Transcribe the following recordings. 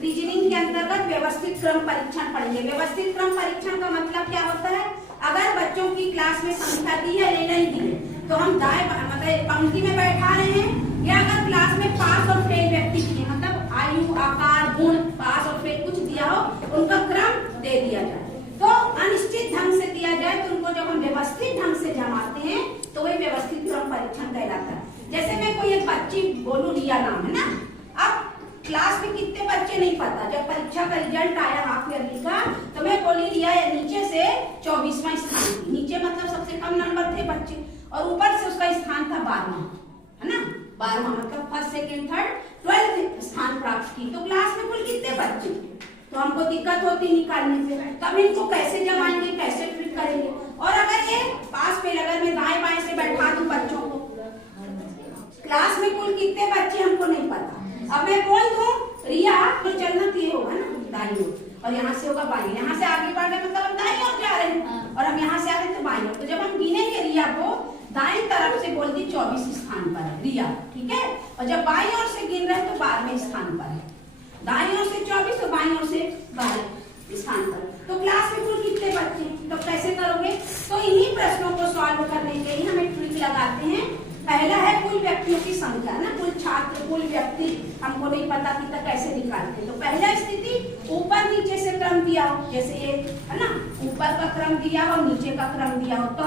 Reasoning के अंतर्गत व्यवस्थित क्रम परीक्षण पढ़ेंगे। व्यवस्थित क्रम परीक्षण का मतलब क्या होता है? अगर बच्चों की क्लास में संख्या दी है या नहीं दी है तो हम दाएं मतलब पंक्ति में बैठा रहे हैं, या अगर क्लास में पास और फेल व्यक्ति दिए, मतलब आयु, आकार, गुण, पास और फेल कुछ दिया हो, उनका क्रम दे दिया जाए। तो अनिश्चित ढंग से दिया जाए तो उनको जब हम व्यवस्थित ढंग से जमाते हैं तो वही व्यवस्थित क्रम परीक्षण कहलाता है। जैसे मैं कोई एक बच्ची बोलूं, रिया नाम है ना, अब क्लास में कितने बच्चे नहीं पता, जब परीक्षा का रिजल्ट आया हाफ ईयरली का तो मैं बोली रिया नीचे से 24वां स्थान थी, नीचे मतलब सबसे कम नंबर थे बच्चे, और ऊपर से उसका स्थान था 12वां, है ना, 12वां मतलब फर्स्ट सेकंड थर्ड 12th स्थान प्राप्त की। तो क्लास में कुल कितने बच्चे, तो हमको दिक्कत होती निकालने से, तब इनको कैसे जमाएंगे, कैसे ट्रीट करेंगे। और अगर ये पास फेल, अगर मैं दाएं बाएं से बैठा दूं बच्चों को, क्लास में कुल कितने बच्चे हमको नहीं पता, अब मैं बोल दूं रिया तो चलना ये होगा ना दाईं ओर, और यहाँ से होगा बाईं, यहाँ से आगे बढ़ गए मतलब हम दाईं ओर जा रहे हैं, और हम यहाँ से आ रहे तो बाईं ओर। तो जब हम गिनेंगे रिया को दाईं तरफ से बोल दी 24 स्थान पर है रिया, ठीक है, और जब बाईं ओर से गिन रहे तो 12वें स्थान पर है, दाईं ओर से 24 तो बाईं ओर से 12 स्थान पर। तो क्लास में कुल कितने बच्चे हैं, तो कैसे करोगे? तो इन्हीं प्रश्नों को सॉल्व करने के लिए हम एक ट्रिक लगाते हैं। पहला है कुल व्यक्तियों की संख्या ना, कुल छात्र, कुल व्यक्ति हमको नहीं पता कि तक कैसे निकालते। तो पहला स्थिति ऊपर नीचे से क्रम दिया हो, जैसे ये है ना, ऊपर का क्रम दिया हो, नीचे का क्रम दिया हो। तो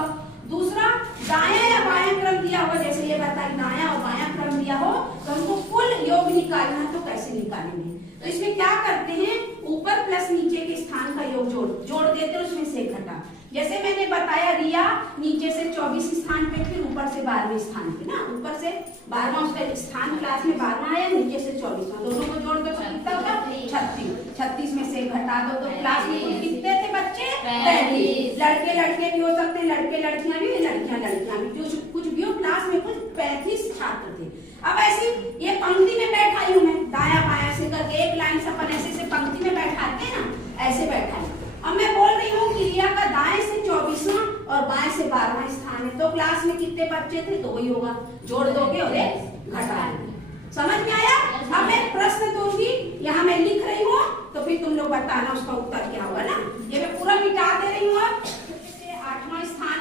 दूसरा दायां या बायां क्रम दिया हो, जैसे ये बताइए दायां और बायां क्रम दिया हो, तो हमको कुल योग निकालना है, तो कैसे निकालेंगे? तो इसमें क्या करते हैं, ऊपर प्लस नीचे के स्थान का योग जोड़ देते हैं, उसमें से घटा। जैसे मैंने बताया रिया नीचे से 24 स्थान पे, फिर ऊपर से 12वें स्थान पे ना, ऊपर से 12वां उसका स्थान क्लास में 12वां आया, नीचे से 24वां, दोनों को जोड़ दो तो कितना होगा 36। 36 में से घटा दो तो क्लास में कुल कितने थे बच्चे? 35। लड़के लड़के भी हो सकते हैं, लड़के लड़कियां भी, लड़कियां भी, जो कुछ भी हो, क्लास में कुल 35 छात्र थे। अब ऐसी ये पंक्ति में बैठाई हूँ मैं, दाया बाया से करके एक लाइन से अपन ऐसे पंक्ति में बैठाते हैं ना, ऐसे बैठाई। अब मैं बोल रही हूँ कि रिया का दाएं से 24वां और बाएं से 12वां स्थान है, तो क्लास में कितने बच्चे थे? तो वही होगा, जोड़ दोगे और घटा दोगे। समझ में आया? अब मैं प्रश्न दूंगी, यहाँ मैं लिख रही हूँ, तो फिर तुम लोग बताना उसका उत्तर क्या होगा ना। ये मैं पूरा मिटा दे रही हूँ। अब 8वां स्थान,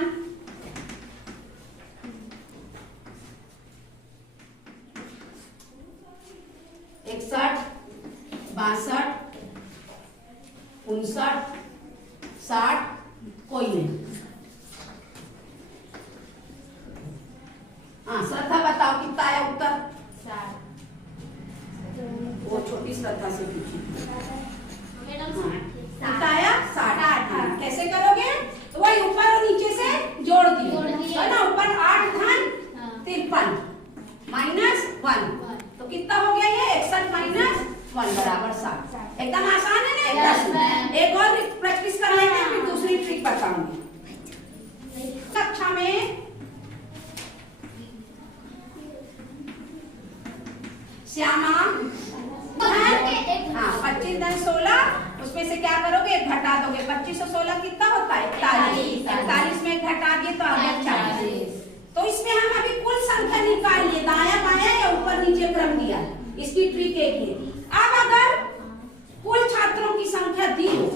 इकसठ, 62, 59, 60, कोई नहीं। हाँ श्रद्धा बताओ कितना आया उत्तर? 60। वो छोटी श्रद्धा से पूछी, कितना आया? 60। कैसे करोगे? तो वही ऊपर और नीचे से जोड़ दिए, है ना, ऊपर 8 धन 53 -1, तो कितना हो गया ये? 61 - 1 बराबर 60। एकदम आसान है ना। एक और प्रैक्टिस कर लेते हैं, फिर दूसरी ट्रिक बताऊंगी। कक्षा में श्यामा, हाँ 25 धन 16, उसमें से क्या करोगे? घटा दोगे। 25 और 16 कितना होता है? 41। 41 में घटा दिए तो आ गया 40। तो इसमें हम अभी कुल संख्या निकाल लिए, दाया बाया या ऊपर नीचे क्रम दिया, इसकी ट्रिक एक है। अब अगर कुल छात्रों की संख्या दी हो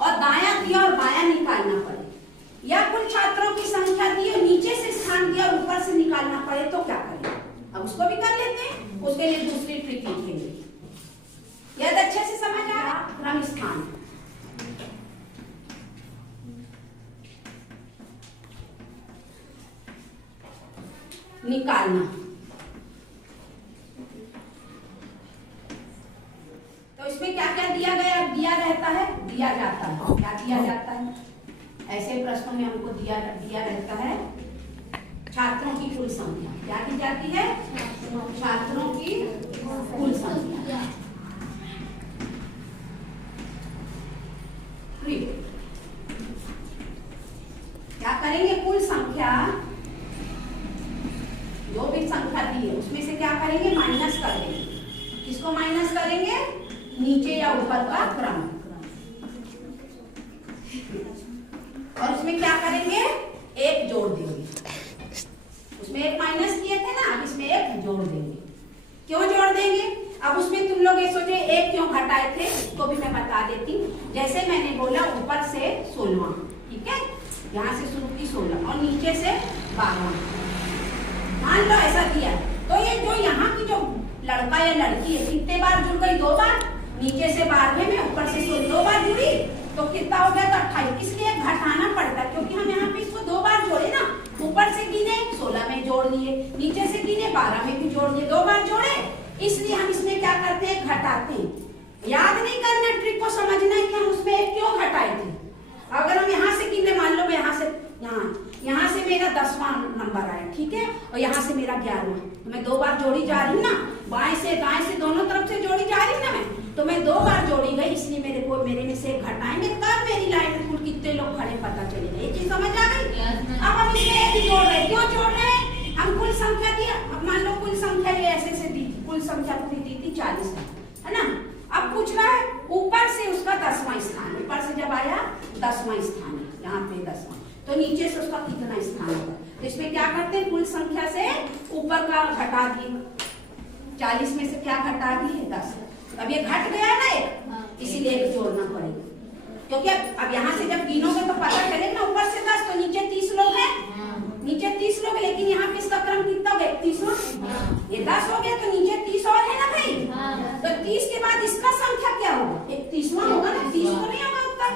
और दाया दिया और बाया निकालना पड़े, या कुल छात्रों की संख्या दी और नीचे से स्थान दिया और ऊपर से निकालना पड़े, तो क्या करें? अब उसको भी कर लेते हैं, उसके लिए दूसरी ट्रिक लिखेंगे। याद अच्छे से समझ आ रहा? क्रम स्थान निकालना, तो इसमें क्या क्या दिया गया? दिया रहता है, दिया जाता है। क्या दिया जाता है? ऐसे प्रश्नों में हमको दिया रहता है छात्रों की कुल संख्या। क्या दी जाती है? छात्रों की कुल संख्या। क्या करेंगे? कुल संख्या, जो भी संख्या दी है उसमें से क्या करेंगे? माइनस कर देंगे। किसको माइनस करेंगे? नीचे या ऊपर का क्रम। और उसमें क्या करेंगे? एक जोड़ देंगे। उसमें एक माइनस किए थे ना, अब इसमें एक जोड़ देंगे। क्यों जोड़ देंगे? अब उसमें तुम लोग ये सोचे एक क्यों घटाए थे, उसको भी मैं बता देती हूँ। जैसे मैंने बोला ऊपर से 16, ठीक है, यहाँ से शुरू की 16 और नीचे से 12, मान लो ऐसा किया। तो ये जो यहाँ की जो लड़का या लड़की है कितने बार जुड़ गई, 2 बार, नीचे से 12 में ऊपर से 2 बार जुड़ी, तो कितना हो गया, तो 28। इसलिए घटाना पड़ता है क्योंकि हम यहाँ पे इसको 2 बार जोड़े ना, ऊपर से गिने 16 में जोड़ लिए, नीचे से गिने 12 में भी जोड़ लिए, 2 बार जोड़े, इसलिए हम इसमें क्या करते हैं, घटाते हैं। याद नहीं करना, ट्रिक को समझना है कि हम उसमें एक क्यों घटाए थे। अगर हम यहाँ से गिने, मान लो मैं यहाँ से यहाँ से मेरा 10वां नंबर आया, ठीक है, और यहाँ से मेरा 11वां, तो मैं 2 बार जोड़ी जा रही हूँ ना, बाएं से दाएं से दोनों तरफ से जोड़ी जा रही हूँ ना मैं, तो मैं 2 बार जोड़ी गई, इसलिए मेरे में से घटाएंगे, तब मेरी लाइन में कुल कितने लोग खड़े पता चलेगा। ये चीज समझ आ गई। अब हम इसमें एक जोड़ रहे, क्यों जोड़ रहे हैं, हम कुल संख्या दी, अब मान लो कुल संख्या ये ऐसे दी, कुल संख्या पूरी दी थी 40 है ना। अब पूछ रहा है ऊपर से उसका 10वां स्थान, ऊपर से जब आया 10वां स्थान है, यहाँ पे 10वां, तो नीचे से उसका कितना स्थान होगा। तो इसमें क्या करते हैं, कुल संख्या से ऊपर का घटा दिए, 40 में से क्या घटा दिए, 10। अब ये घट गया ना एक, इसीलिए एक जोड़ना पड़ेगा, क्योंकि अब यहाँ से जब गिनोगे तो पता चलेगा ना, ऊपर से 10 तो नीचे 30 लोग हैं, नीचे 30 लोग, लेकिन यहाँ पे इसका क्रम कितना हो गया, 31। ये 10 हो गया तो नीचे 30 और है ना भाई, तो 30 के बाद इसका संख्या क्या होगा, 31वां होगा ना, 30 तो नहीं होगा उत्तर,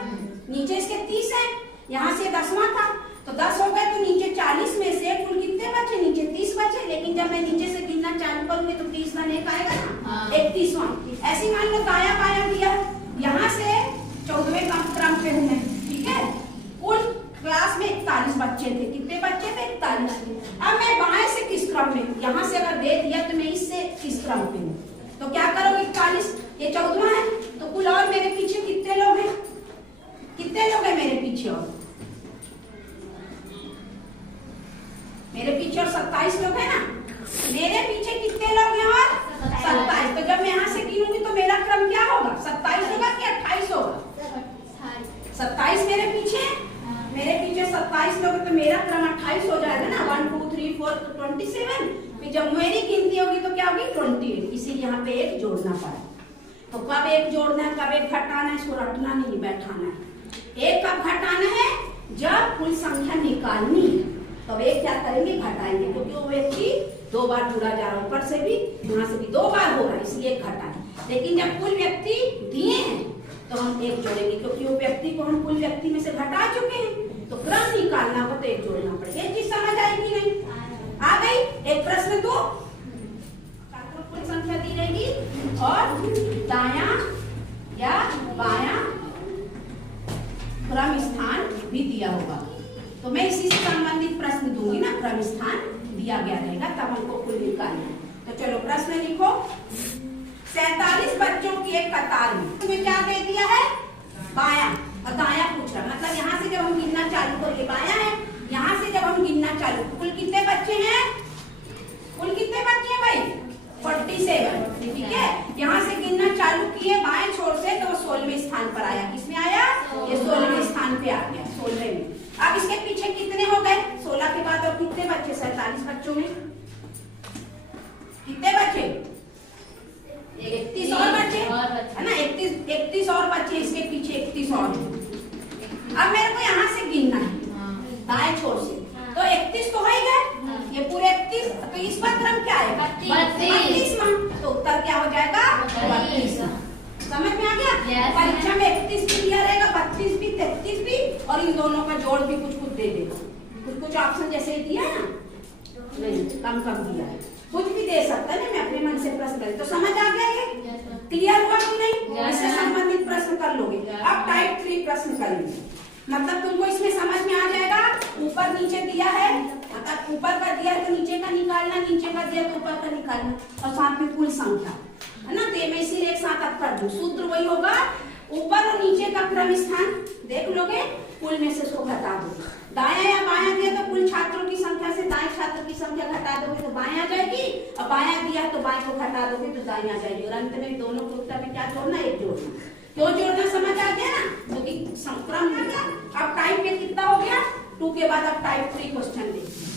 नीचे इसके 30 है, यहाँ से 10वां था, तो 10 हो गए, तो नीचे 40 में से कुल कितने बचे, नीचे 30 बचे, लेकिन जब मैं नीचे से गिनना चालू करूंगी तो 30 का एक आएगा ना, 31वां। ऐसे मान लो दाया बाया दिया, यहाँ से 14वें क्रम पे हूँ मैं, ठीक है, कुल क्लास में 41 बच्चे थे, कितने बच्चे थे, 41। अब मैं बाएं से किस क्रम में, यहाँ से अगर दे दिया तो मैं इससे किस क्रम पे हूँ, तो क्या करोगे, 41, ये 14वां है, तो कुल और मेरे पीछे कितने लोग हैं, कितने लोग हैं मेरे पीछे, और मेरे पीछे और 27 लोग हैं ना, मेरे पीछे कितने लोग हैं, और 27। तो जब मैं यहाँ से गिनूंगी तो मेरा क्रम क्या होगा, 27 होगा कि 28 होगा, 27 मेरे पीछे 27 लोग, तो मेरा क्रम 28 हो जाएगा ना, 1 2 3 4 तो 27। फिर जब मेरी गिनती होगी तो क्या होगी, 28, इसीलिए यहाँ पे एक जोड़ना पड़ा। तो कब एक जोड़ना है, कब एक घटाना है, इसको रटना नहीं, बैठाना है। एक कब घटाना है, जब कुल संख्या निकालनी है, तब एक क्या करेंगे, घटाएंगे, क्योंकि वो व्यक्ति 2 बार जुड़ा जा रहा है, ऊपर से भी यहाँ से भी 2 बार हो रहा है, इसलिए घटाएं। लेकिन जब कुल व्यक्ति दिए हैं तो हम एक जोड़ेंगे, क्योंकि वो व्यक्ति को हम कुल व्यक्ति में से घटा चुके हैं, तो क्रम निकालना हो तो एक जोड़ना पड़ेगा। ये चीज समझ आई कि नहीं, आ गई। एक प्रश्न तो कुल संख्या दी रहेगी और दाया या बाया क्रम स्थान भी दिया होगा, तो मैं इसी से संबंधित प्रश्न दूंगी ना, क्रम स्थान दिया गया रहेगा, तब हमको कुल निकालना है। तो चलो प्रश्न लिखो, 47 बच्चों की एक कतार में तुम्हें क्या दे दिया है, बाया और दाया पूछ रहा, मतलब यहाँ से जब हम गिनना चालू करेंगे, बाया है, यहाँ से जब हम गिनना चालू, कुल कितने बच्चे हैं, कुल कितने बच्चे हैं भाई, 47, ठीक है। यहाँ से गिनना चालू किए बाएं छोर से, तो 16वें स्थान पर आया, किसमें आया, ये 16वें स्थान पे आ गया, 16वें में। अब इसके पीछे कितने हो गए, 16 के बाद और कितने बच्चे, 47 बच्चों में कितने बच्चे, 31 और बच्चे है ना, 31 और बच्चे, इसके पीछे 31 और। अब मेरे को यहाँ से गिनना है दाएं छोर से, तो 31 तो हो ही गए, ये पूरे 31, तो इस पर क्रम क्या है, 32वां, तो उत्तर क्या हो जाएगा, 32। समझ में आ गया। परीक्षा में 31 भी दिया रहेगा, 32 भी, 33 भी, और इन दोनों का जोड़ भी कुछ कुछ दे देगा, कुछ ऑप्शन जैसे दिया है ना, नहीं कम दिया है, कुछ भी दे सकता है ना, मैं अपने मन से प्रश्न करें। तो समझ आ गया, ये क्लियर हुआ कि नहीं, इससे संबंधित प्रश्न कर लोगे। अब टाइप 3 प्रश्न करेंगे, मतलब तुमको इसमें समझ में आ जाएगा, ऊपर नीचे दिया है, मतलब ऊपर का दिया है तो नीचे का निकालना, नीचे का दिया तो ऊपर का निकालना, और साथ में कुल संख्या है ना, तो ये मैं इसीलिए एक साथ अब कर दूं, सूत्र वही होगा, ऊपर और नीचे का क्रम स्थान देख लोगे, कुल में से उसको घटा दोगे, दाया या बाया दिया तो कुल छात्रों की संख्या से दाएं छात्र की संख्या घटा दोगे तो बाएं आ जाएगी, और बाया दिया तो बाएं को घटा दोगे तो दाएं आ जाएगी, और अंत में दोनों को उत्तर में क्या जोड़ना, एक जोड़ना। क्यों जोड़ना समझ आ गया ना, क्योंकि क्रम हो गया। अब टाइप में कितना हो गया, 2 के बाद अब टाइप 3 क्वेश्चन देखिए।